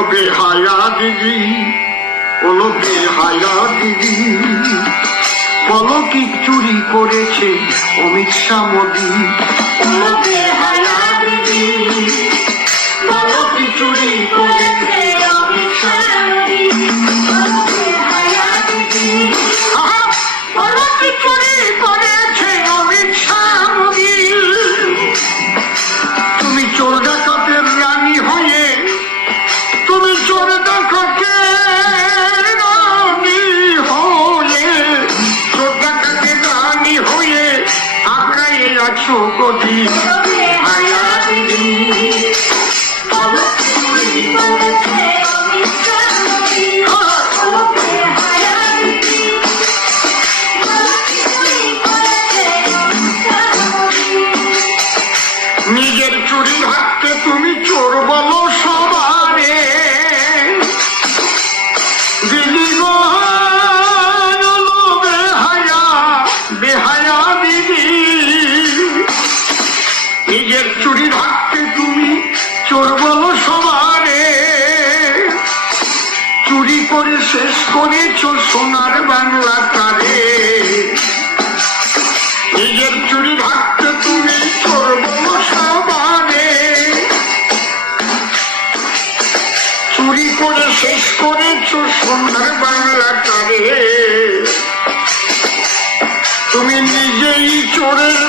ওলো বেহায়া দিদি ওলো বেহায়া দিদি বলো কি চুরি করেছে অমিত শাহ মোদি? নিজের চুরি হাতকে তুমি চোর বলো সবারে। দিদি বেহায়া দিদি নিজের চুরি হাতকে তুমি চোর বলো সবারে। চুরি করে শেষ করেছ সোনার বাংলা কারে নিজের চুরি ভাবতে তুমি করব সবারে। চুরি করে শেষ করেছ সোনার বাংলা কারে তুমি নিজেই চোরের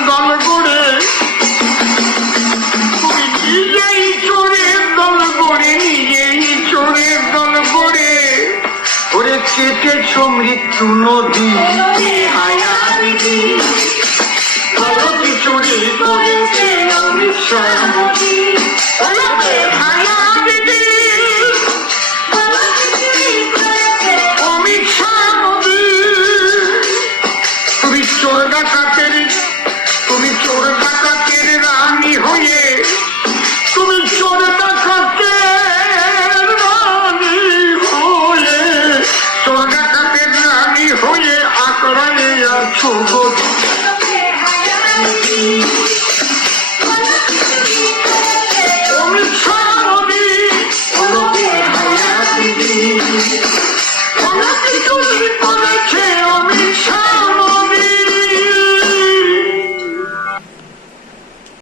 কেটেছ মৃত্যু নদী 走国